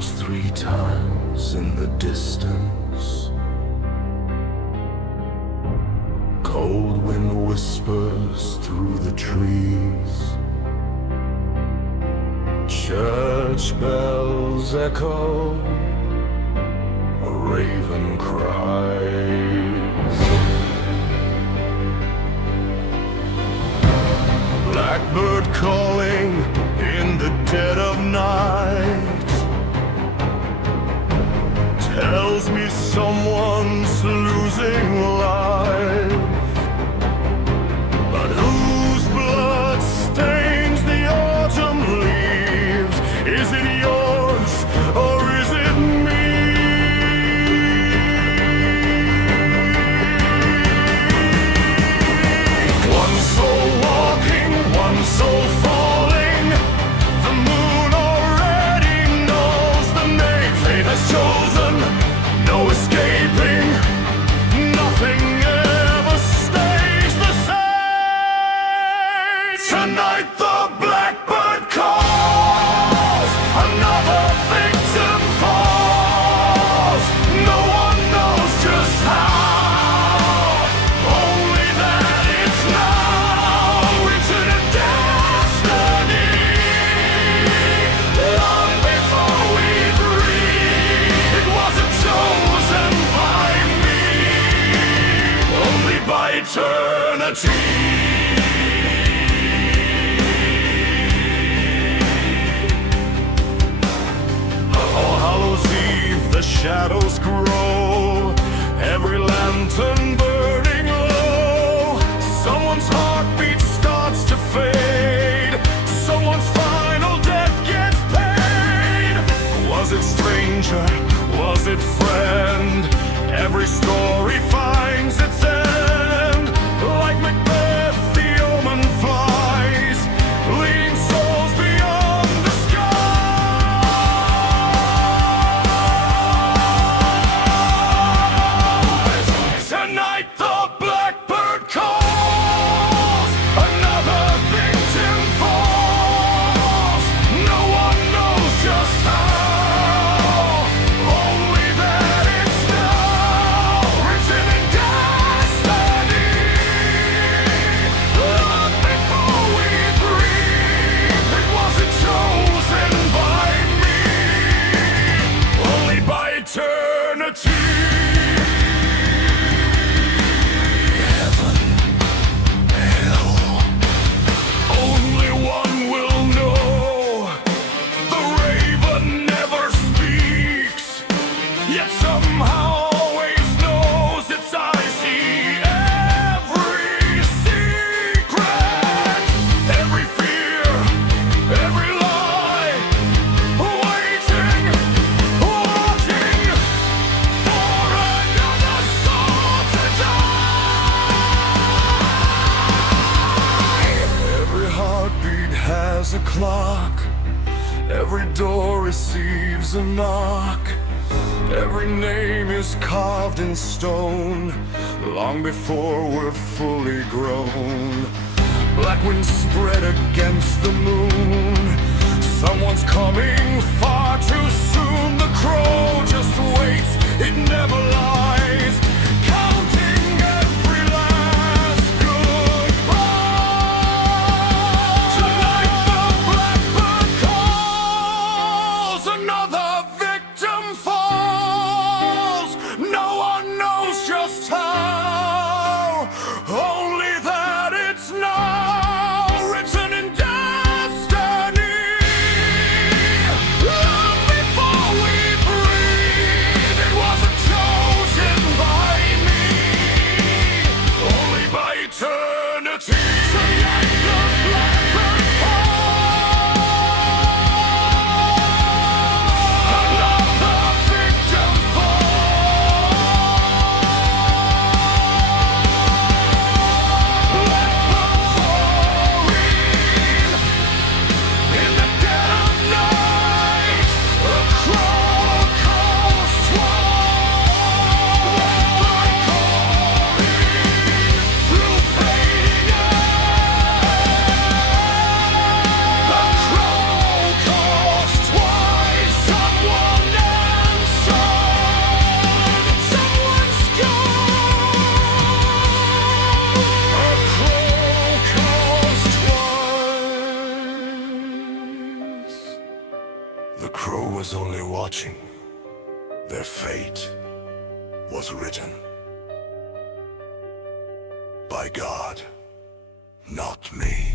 stars 3 times in the distance. Cold wind whispers through the trees. Church bells echo, a raven cries. Blackbird calling in the dead of night tells me someone's losing life. But whose blood stains the autumn leaves? Is it yours or is it me? One soul walking, one soul falling. The moon already knows the name fate has chosen. No escaping, nothing ever stays the same. Tonight the blackbird calls, another victim falls. No one knows just how, only that it's now written in destiny. Long before we breathe, it wasn't chosen by me, only by eternity. All Hallows Eve, the shadows grow, every lantern burning low. Someone's heartbeat starts to fade, someone's final death gets paid. Was it stranger? Was it friend? Every story finds its end. Like Macbeth, the omen flies, leading souls beyond the skies. Tonight the blackbird calls, another victim falls. No one knows just how, only that it's now written in destiny. Long before we breathe, it wasn't chosen by me, only by eternity. Heaven, hell, only one will know. The raven never speaks, yet somehow always knows its eyes see every secret, every fear, every lie, waiting, watching for another soul to die. Every heartbeat has a clock, every door receives a knock. Every name is carved in stone, long before we're fully grown. Black wind spread against the moon. Someone's coming far too soon. The crow just waits, it never lies, counting every last goodbye. Tonight the blackbird calls, another victim falls. No one knows just how, only that it's now written in destiny. Long before we breathe, it wasn't chosen by The crow was only watching. Their fate was written by God, not me.